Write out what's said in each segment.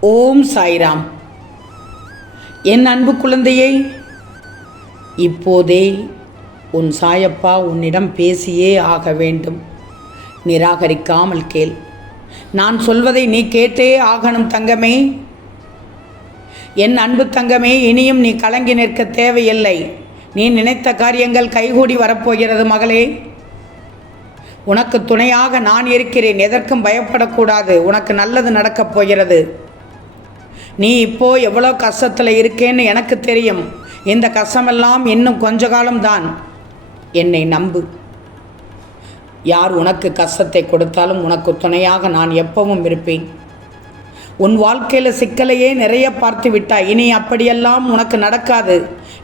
ஓம் சாய்ராம். என் அன்பு குழந்தையை இப்போதே உன் சாயப்பா உன்னிடம் பேசியே ஆக வேண்டும். நிராகரிக்காமல் கேள். நான் சொல்வதை நீ கேட்டே ஆகணும் தங்கமே. என் அன்பு தங்கமே இனியும் நீ கலங்கி நிற்க தேவையில்லை. நீ நினைத்த காரியங்கள் கைகூடி வரப்போகிறது மகளே. உனக்கு துணையாக நான் இருக்கிறேன். எதற்கும் பயப்படக்கூடாது. உனக்கு நல்லது நடக்கப் போகிறது. நீ இப்போ எவ்வளோ கஷ்டத்தில் இருக்கேன்னு எனக்கு தெரியும். இந்த கஷ்டமெல்லாம் இன்னும் கொஞ்ச காலம்தான். என்னை நம்பு. யார் உனக்கு கஷ்டத்தை கொடுத்தாலும் உனக்கு துணையாக நான் எப்பவும் இருப்பேன். உன் வாழ்க்கையில் சிக்கலையே நிறைய பார்த்து விட்டாய். இனி அப்படியெல்லாம் உனக்கு நடக்காது.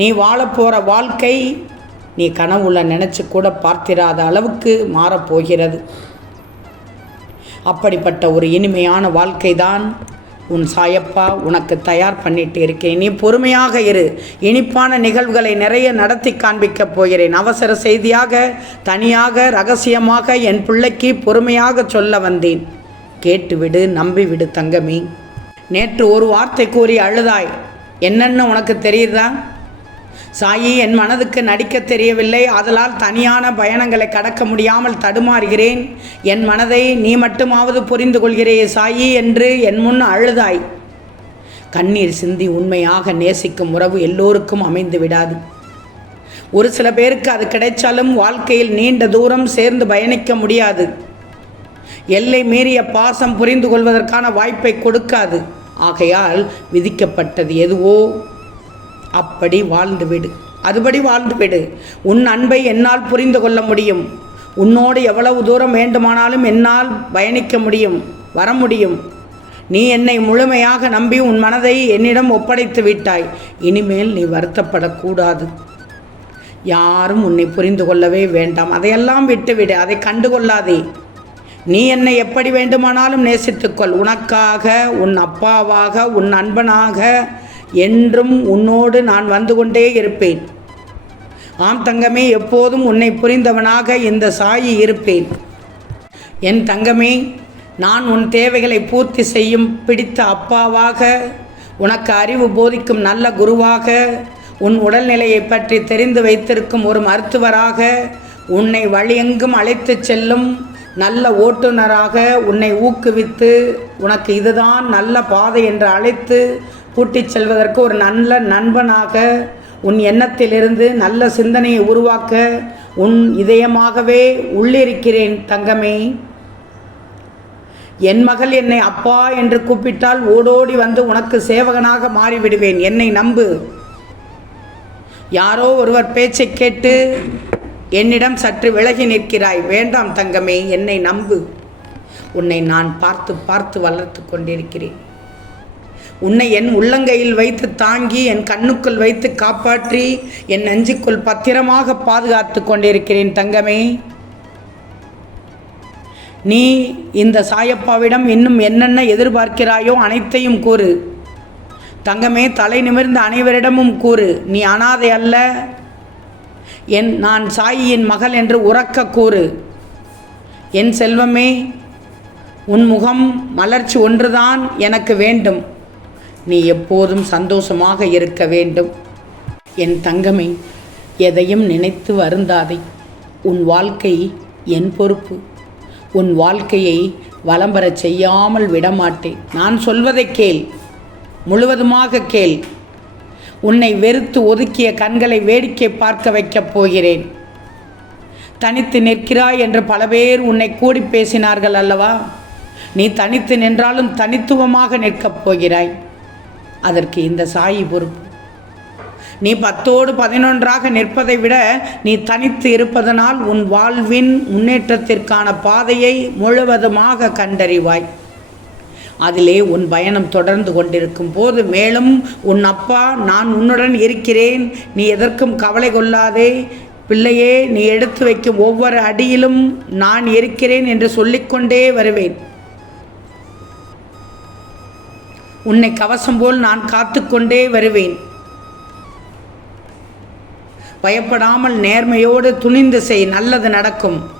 நீ வாழப்போகிற வாழ்க்கை நீ கனவுல நினச்சி கூட பார்த்திராத அளவுக்கு மாறப்போகிறது. அப்படிப்பட்ட ஒரு இனிமையான வாழ்க்கை தான் உன் சாயப்பா உனக்கு தயார் பண்ணிட்டு இருக்கேன். நீ பொறுமையாக இரு. இனிப்பான நிகழ்வுகளை நிறைய நடத்தி காண்பிக்கப் போகிறேன். அவசர செய்தியாக தனியாக ரகசியமாக என் பிள்ளைக்கு பொறுமையாக சொல்ல வந்தேன். கேட்டுவிடு நம்பிவிடு தங்கமி. நேற்று ஒரு வார்த்தை கூறி அழுதாய். என்னென்னு உனக்கு தெரியுதா? சாயி என் மனதுக்கு நடிக்க தெரியவில்லை. அதனால் தனியான பயணங்களை கடக்க முடியாமல் தடுமாறுகிறேன். என் மனதை நீ மட்டுமாவது புரிந்து கொள்கிறேயே சாயி என்று என் முன் அழுதாய். கண்ணீர் சிந்தி உண்மையாக நேசிக்கும் உறவு எல்லோருக்கும் அமைந்து விடாது. ஒரு சில பேருக்கு அது கிடைச்சாலும் வாழ்க்கையில் நீண்ட தூரம் சேர்ந்து பயணிக்க முடியாது. எல்லை மீறிய பாசம் புரிந்து கொள்வதற்கான வாய்ப்பை கொடுக்காது. ஆகையால் விதிக்கப்பட்டது எதுவோ அப்படி வாழ்ந்துவிடு அதுபடி வாழ்ந்து விடு. உன் அன்பை என்னால் புரிந்து கொள்ள முடியும். உன்னோடு எவ்வளவு தூரம் வேண்டுமானாலும் என்னால் பயணிக்க முடியும் வர முடியும். நீ என்னை முழுமையாக நம்பி உன் மனதை என்னிடம் ஒப்படைத்து விட்டாய். இனிமேல் நீ வருத்தப்படக்கூடாது. யாரும் உன்னை புரிந்து கொள்ளவே வேண்டாம். அதையெல்லாம் விட்டுவிடு. அதை கண்டுகொள்ளாதே. நீ என்னை எப்படி வேண்டுமானாலும் நேசித்துக்கொள். உனக்காக உன் அப்பாவாக உன் நண்பனாக என்றும் உன்னோடு நான் வந்து கொண்டே இருப்பேன். ஆம் தங்கமே எப்போதும் உன்னை புரிந்தவனாக இந்த சாயி இருப்பேன். என் தங்கமே நான் உன் தேவைகளை பூர்த்தி செய்யும் பிடித்த அப்பாவாக உனக்கு அறிவு போதிக்கும் நல்ல குருவாக உன் உடல்நிலையை பற்றி தெரிந்து வைத்திருக்கும் ஒரு மருத்துவராக உன்னை வழியெங்கும் அழைத்துச் செல்லும் நல்ல ஓட்டுநராக உன்னை ஊக்குவித்து உனக்கு இதுதான் நல்ல பாதை என்று அழைத்து கூட்டிச் செல்வதற்கு ஒரு நல்ல நண்பனாக உன் எண்ணத்திலிருந்து நல்ல சிந்தனையை உருவாக்க உன் இதயமாகவே உள்ளிருக்கிறேன் தங்கமே. என் மகள் என்னை அப்பா என்று கூப்பிட்டால் ஓடோடி வந்து உனக்கு சேவகனாக மாறிவிடுவேன். என்னை நம்பு. யாரோ ஒருவர் பேச்சை கேட்டு என்னிடம் சற்று விலகி நிற்கிறாய். வேண்டாம் தங்கமே என்னை நம்பு. உன்னை நான் பார்த்து பார்த்து வளர்த்து கொண்டிருக்கிறேன். உன்னை என் உள்ளங்கையில் வைத்து தாங்கி என் கண்ணுக்குள் வைத்து காப்பாற்றி என் நஞ்சுக்குள் பத்திரமாக பாதுகாத்து கொண்டிருக்கிறேன் தங்கமே. நீ இந்த சாயப்பாவிடம் இன்னும் என்னென்ன எதிர்பார்க்கிறாயோ அனைத்தையும் கூறு. தங்கமே தலை நிமிர்ந்த அனைவரிடமும் கூறு. நீ அனாதை அல்ல. என் நான் சாயியின் மகள் என்று உறக்க கூறு. என் செல்வமே உன் முகம் மலர்ச்சி ஒன்றுதான் எனக்கு வேண்டும். நீ எப்போதும் சந்தோஷமாக இருக்க வேண்டும். என் தங்கமே எதையும் நினைத்து வருந்தாதே. உன் வாழ்க்கை என் பொறுப்பு. உன் வாழ்க்கையை வலம் பெறச் செய்யாமல் விடமாட்டேன். நான் சொல்வதை கேள். முழுவதுமாக கேள். உன்னை வெறுத்து ஒதுக்கிய கண்களை வேடிக்கை பார்க்க வைக்கப் போகிறேன். தனித்து நிற்கிறாய் என்று பல பேர் உன்னை கூடி பேசினார்கள் அல்லவா? நீ தனித்து நின்றாலும் தனித்துவமாக நிற்கப் போகிறாய். அதற்கு இந்த சாயி பொறுப்பு. நீ பத்தோடு பதினொன்றாக நிற்பதை விட நீ தனித்து இருப்பதனால் உன் வாழ்வின் முன்னேற்றத்திற்கான பாதையை முழுவதுமாக கண்டறிவாய். அதிலே உன் பயணம் தொடர்ந்து கொண்டிருக்கும் போது மேலும் உன் அப்பா நான் உன்னுடன் இருக்கிறேன் நீ எதற்கும் கவலை கொள்ளாதே. பிள்ளையே நீ எடுத்து வைக்கும் ஒவ்வொரு அடியிலும் நான் இருக்கிறேன் என்று சொல்லிக்கொண்டே வருவேன். உன்னை கவசம் போல் நான் காத்துக்கொண்டே வருவேன். பயப்படாமல் நேர்மையோடு துணிந்து செய் நல்லது நடக்கும்.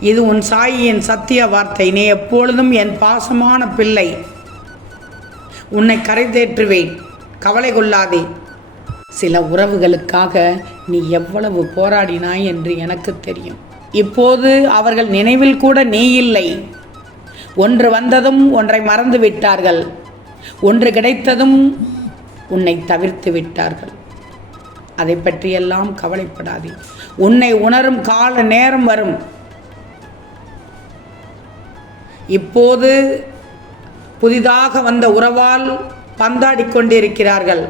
இது உன் சாயியின் சத்திய வார்த்தை நீ எப்பொழுதும் என் பாசமான பிள்ளை. உன்னை கரைதேற்றுவேன் கவலை கொள்ளாதே. சில உறவுகளுக்காக நீ எவ்வளவு போராடினாய் என்று எனக்கு தெரியும். இப்போது அவர்கள் நினைவில் கூட நீ இல்லை. ஒன்று வந்ததும் ஒன்றை மறந்து விட்டார்கள். ஒன்று கிடைத்ததும் உன்னை தவிர்த்து விட்டார்கள். அதை பற்றியெல்லாம் கவலைப்படாதே. உன்னை உணரும் கால நேரம் வரும். இப்போது புதிதாக வந்த உறவால் பந்தாடி கொண்டிருக்கிறார்கள்.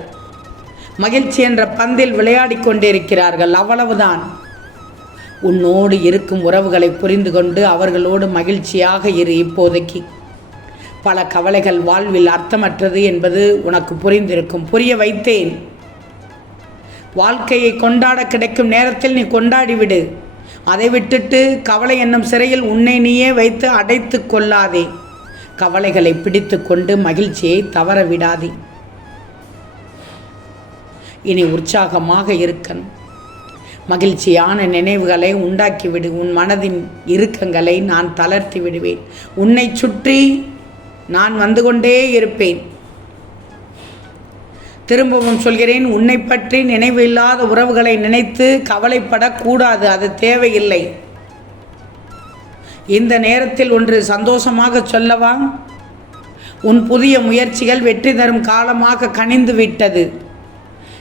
மகிழ்ச்சி என்ற பந்தில் விளையாடி கொண்டிருக்கிறார்கள். அவ்வளவுதான். உன்னோடு இருக்கும் உறவுகளை புரிந்து கொண்டு அவர்களோடு மகிழ்ச்சியாக இரு இப்போதைக்கு. பல கவலைகள் வாழ்வில் அர்த்தமற்றது என்பது உனக்கு புரிந்திருக்கும். புரிய வைத்தேன். வாழ்க்கையை கொண்டாட கிடைக்கும் நேரத்தில் நீ கொண்டாடிவிடு. அதை விட்டுட்டு கவலை என்னும் சிறையில் உன்னை நீயே வைத்து அடைத்து கொள்ளாதே. கவலைகளை பிடித்து கொண்டு மகிழ்ச்சியை தவற விடாதே. இனி உற்சாகமாக இருக்கணும். மகிழ்ச்சியான நினைவுகளை உண்டாக்கிவிடு. உன் மனதின் இறுக்கங்களை நான் தளர்த்தி விடுவேன். உன்னை சுற்றி நான் வந்து கொண்டே இருப்பேன். திரும்பவும் சொல்கிறேன் உன்னை பற்றி நினைவில்லாத உறவுகளை நினைத்து கவலைப்படக்கூடாது. அது தேவையில்லை. இந்த நேரத்தில் ஒன்று சந்தோஷமாக சொல்லவா? உன் புதிய முயற்சிகள் வெற்றி தரும் காலமாக கனிந்து விட்டது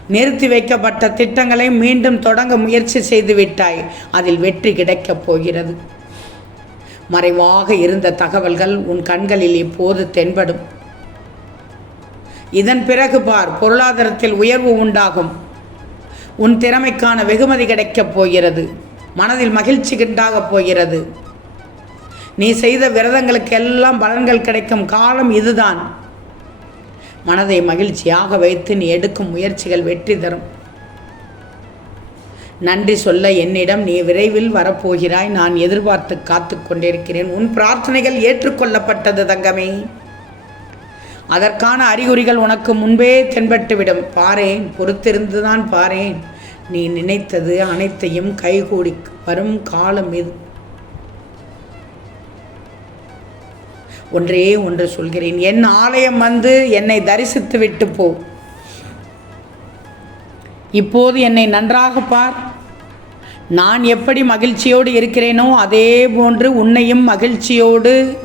நிறுத்தி வைக்கப்பட்ட திட்டங்களை மீண்டும் தொடங்க முயற்சி செய்து விட்டாய். அதில் வெற்றி கிடைக்கப் போகிறது. மறைவாக இருந்த தகவல்கள் உன் கண்களில் இப்போது தென்படும். இதன் பிறகு பார் பொருளாதாரத்தில் உயர்வு உண்டாகும். உன் திறமைக்கான வெகுமதி கிடைக்கப் போகிறது. மனதில் மகிழ்ச்சி கிண்டாகப் போகிறது. நீ செய்த விரதங்களுக்கு எல்லாம் பலன்கள் கிடைக்கும் காலம் இதுதான். மனதை மகிழ்ச்சியாக வைத்து நீ எடுக்கும் முயற்சிகள் வெற்றி தரும். நன்றி சொல்ல என்னிடம் நீ விரைவில் வரப்போகிறாய். நான் எதிர்பார்த்து காத்து கொண்டிருக்கிறேன். உன் பிரார்த்தனைகள் ஏற்றுக்கொள்ளப்பட்டது தங்கமே. அதற்கான அறிகுறிகள் உனக்கு முன்பே தென்பட்டுவிடும். பாரேன் பொறுத்திருந்துதான் பாரேன். நீ நினைத்தது அனைத்தையும் கைகூடி வரும் காலம் இது. ஒன்றே ஒன்று சொல்கிறேன். என் ஆலயம் வந்து என்னை தரிசித்து விட்டு போ. இப்போது என்னை நன்றாக பார். நான் எப்படி மகிழ்ச்சியோடு இருக்கிறேனோ அதே போன்று உன்னையும் மகிழ்ச்சியோடு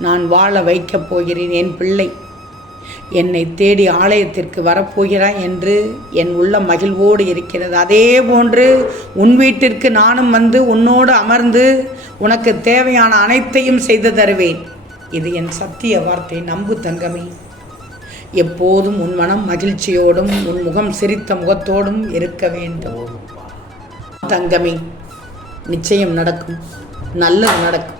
நான் வாழ வைக்கப் போகிறேன் என் பிள்ளை. என்னை தேடி ஆலயத்திற்கு வரப்போகிறாய் என்று என் உள்ள மகிழ்வோடு இருக்கிறது. அதே போன்று உன் வீட்டிற்கு நானும் வந்து உன்னோடு அமர்ந்து உனக்கு தேவையான அனைத்தையும் செய்து தருவேன். இது என் சத்திய வார்த்தை. நம்பு தங்கமே. எப்போதும் உன் மனம் மகிழ்ச்சியோடும் உன் முகம் சிரித்த முகத்தோடும் இருக்க வேண்டும். தங்கமே நிச்சயம் நடக்கும். நல்லது நடக்கும்.